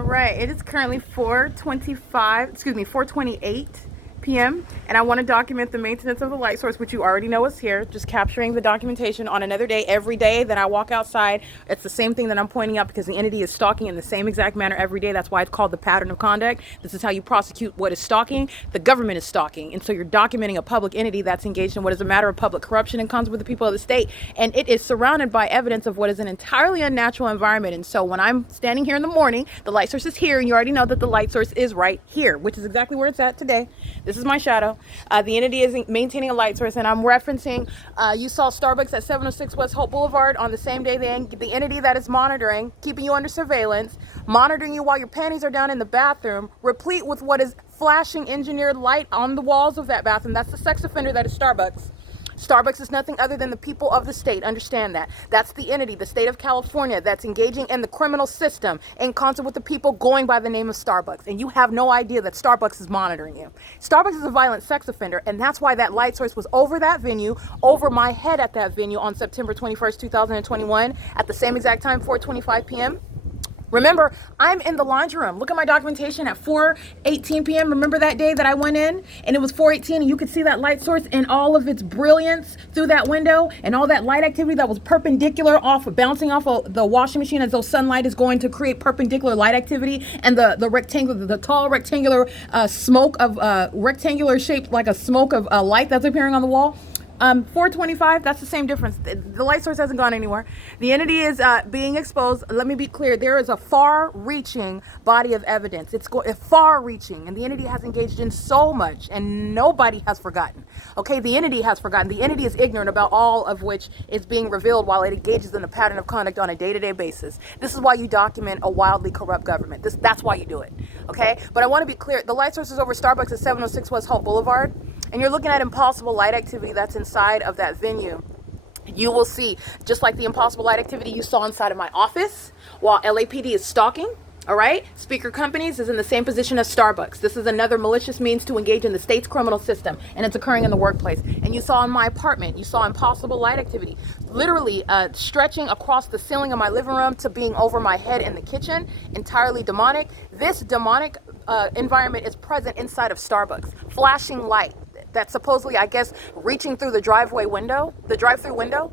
All right, it is currently 4:28 p.m. and I want to document the maintenance of the light source, which you already know is here. Just capturing the documentation on another day. Every day that I walk outside, it's the same thing that I'm pointing out because the entity is stalking in the same exact manner every day. That's why it's called the pattern of conduct. This is how you prosecute what is stalking. The government is stalking, and so you're documenting a public entity that's engaged in what is a matter of public corruption and comes with the people of the state, and it is surrounded by evidence of what is an entirely unnatural environment. And so when I'm standing here in the morning, the light source is here, and you already know that the light source is right here, which is exactly where it's at today. This is my shadow. The entity is maintaining a light source, and I'm referencing, you saw Starbucks at 706 West Hope Boulevard on the same day the entity that is monitoring, keeping you under surveillance, monitoring you while your panties are down in the bathroom, replete with what is flashing engineered light on the walls of that bathroom. That's the sex offender that is Starbucks. Starbucks is nothing other than the people of the state. Understand that. That's the entity, the state of California, that's engaging in the criminal system in concert with the people going by the name of Starbucks. And you have no idea that Starbucks is monitoring you. Starbucks is a violent sex offender, and that's why that light source was over that venue, over my head at that venue on September 21st, 2021, at the same exact time, 4:25 p.m. Remember, I'm in the laundry room. Look at my documentation at 4:18 p.m. Remember that day that I went in and it was 4:18 and you could see that light source in all of its brilliance through that window and all that light activity that was perpendicular bouncing off of the washing machine as though sunlight is going to create perpendicular light activity, and the tall rectangular smoke of rectangular shape like a smoke of light that's appearing on the wall. 4:25, that's the same difference. The light source hasn't gone anywhere. The entity is being exposed. Let me be clear. There is a far-reaching body of evidence. It's far-reaching, and the entity has engaged in so much, and nobody has forgotten. Okay, the entity has forgotten. The entity is ignorant about all of which is being revealed while it engages in a pattern of conduct on a day-to-day basis. This is why you document a wildly corrupt government. That's why you do it. Okay, but I want to be clear. The light source is over Starbucks at 706 West Hope Boulevard. And you're looking at impossible light activity that's inside of that venue. You will see, just like the impossible light activity you saw inside of my office while LAPD is stalking, all right? Speaker Companies is in the same position as Starbucks. This is another malicious means to engage in the state's criminal system, and it's occurring in the workplace. And you saw in my apartment, you saw impossible light activity, literally stretching across the ceiling of my living room to being over my head in the kitchen, entirely demonic. This demonic environment is present inside of Starbucks, flashing light that's supposedly, I guess, reaching through the drive-through window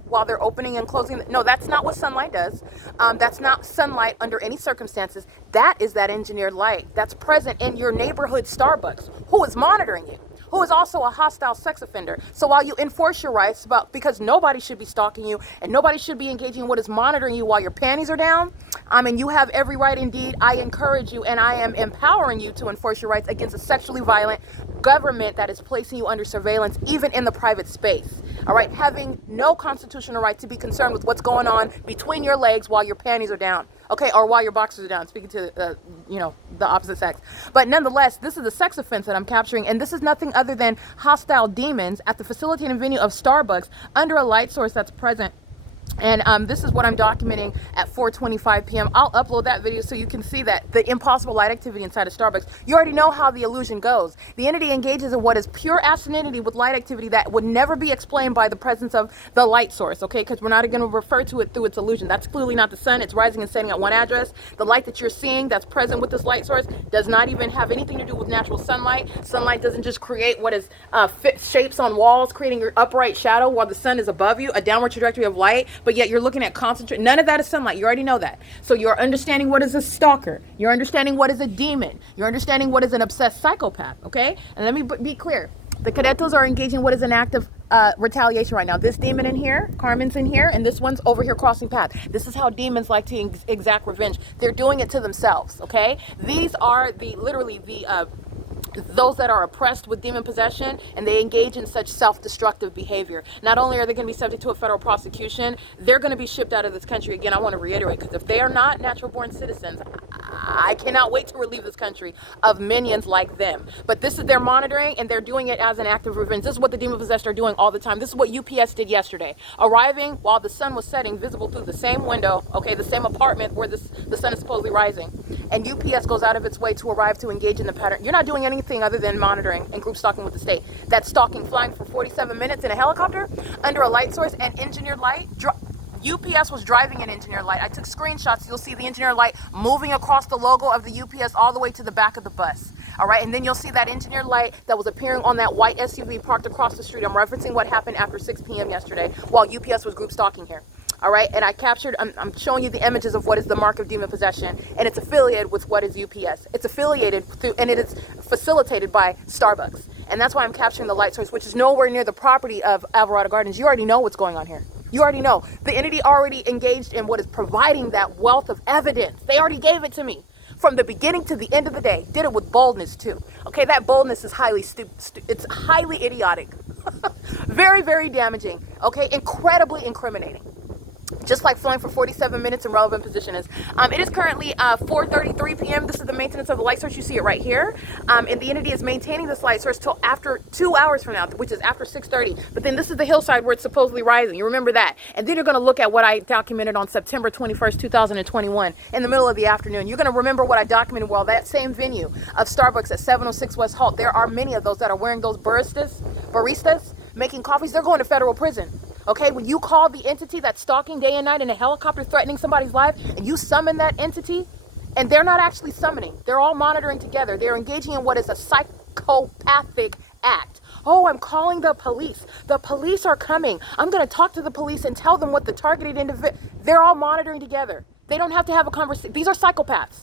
while they're opening and closing. No, that's not what sunlight does. That's not sunlight under any circumstances. That is that engineered light that's present in your neighborhood Starbucks, who is monitoring you, who is also a hostile sex offender. So while you enforce your rights because nobody should be stalking you and nobody should be engaging in what is monitoring you while your panties are down, and you have every right indeed, I encourage you and I am empowering you to enforce your rights against a sexually violent government that is placing you under surveillance, even in the private space. All right, having no constitutional right to be concerned with what's going on between your legs while your panties are down. Okay, or while your boxers are down, speaking to, the opposite sex. But nonetheless, this is a sex offense that I'm capturing, and this is nothing other than hostile demons at the facilitating venue of Starbucks under a light source that's present. And this is what I'm documenting at 4:25 p.m. I'll upload that video so you can see that the impossible light activity inside of Starbucks. You already know how the illusion goes. The entity engages in what is pure asininity with light activity that would never be explained by the presence of the light source, okay? Because we're not going to refer to it through its illusion. That's clearly not the sun. It's rising and setting at one address. The light that you're seeing that's present with this light source does not even have anything to do with natural sunlight. Sunlight doesn't just create what is shapes on walls, creating your upright shadow while the sun is above you, a downward trajectory of light. But yet you're looking at concentrate. None of that is sunlight. You already know that. So you're understanding what is a stalker. You're understanding what is a demon. You're understanding what is an obsessed psychopath. Okay? And let me be clear. The cadetos are engaging what is an act of retaliation right now. This demon in here, Carmen's in here, and this one's over here crossing path. This is how demons like to exact revenge. They're doing it to themselves. Okay? These are those that are oppressed with demon possession, and they engage in such self-destructive behavior. Not only are they going to be subject to a federal prosecution, they're going to be shipped out of this country. Again, I want to reiterate, because if they are not natural-born citizens, I cannot wait to relieve this country of minions like them. But this is their monitoring, and they're doing it as an act of revenge. This is what the demon-possessed are doing all the time. This is what UPS did yesterday. Arriving while the sun was setting, visible through the same window, okay, the same apartment where the sun is supposedly rising. And UPS goes out of its way to arrive to engage in the pattern. You're not doing anything other than monitoring and group stalking with the state. That stalking, flying for 47 minutes in a helicopter under a light source and engineered light, UPS was driving an engineer light. I took screenshots. You'll see the engineer light moving across the logo of the UPS all the way to the back of the bus. All right, and then you'll see that engineer light that was appearing on that white SUV parked across the street. I'm referencing what happened after 6 p.m. yesterday while UPS was group stalking here. All right, and I'm showing you the images of what is the mark of demon possession, and it's affiliated with what is UPS. It's affiliated through, and it is facilitated by Starbucks. And that's why I'm capturing the light source, which is nowhere near the property of Alvarado Gardens. You already know what's going on here. You already know. The entity already engaged in what is providing that wealth of evidence. They already gave it to me. From the beginning to the end of the day. Did it with boldness too. Okay, that boldness is it's highly idiotic. Very, very damaging. Okay, incredibly incriminating. Just like flowing for 47 minutes in relevant position is. It is currently 4:33 p.m. This is the maintenance of the light source. You see it right here. And the entity is maintaining this light source till after 2 hours from now, which is after 6:30. But then this is the hillside where it's supposedly rising. You remember that. And then you're going to look at what I documented on September 21st, 2021 in the middle of the afternoon. You're going to remember what I documented while that same venue of Starbucks at 706 West Halt. There are many of those that are wearing those baristas making coffees. They're going to federal prison. Okay, when you call the entity that's stalking day and night in a helicopter threatening somebody's life, and you summon that entity, and they're not actually summoning, they're all monitoring together. They're engaging in what is a psychopathic act. Oh, I'm calling the police. The police are coming. I'm going to talk to the police and tell them what the targeted individual. They're all monitoring together. They don't have to have a conversation. These are psychopaths.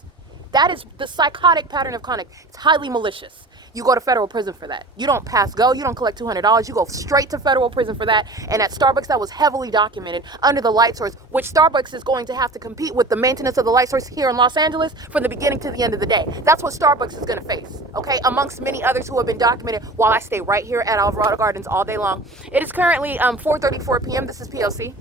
That is the psychotic pattern of conduct. It's highly malicious. You go to federal prison for that. You don't pass go. You don't collect $200. You go straight to federal prison for that. And at Starbucks, that was heavily documented under the light source, which Starbucks is going to have to compete with the maintenance of the light source here in Los Angeles from the beginning to the end of the day. That's what Starbucks is going to face, okay, amongst many others who have been documented while I stay right here at Alvarado Gardens all day long. It is currently 4:34 p.m. This is P.O.C.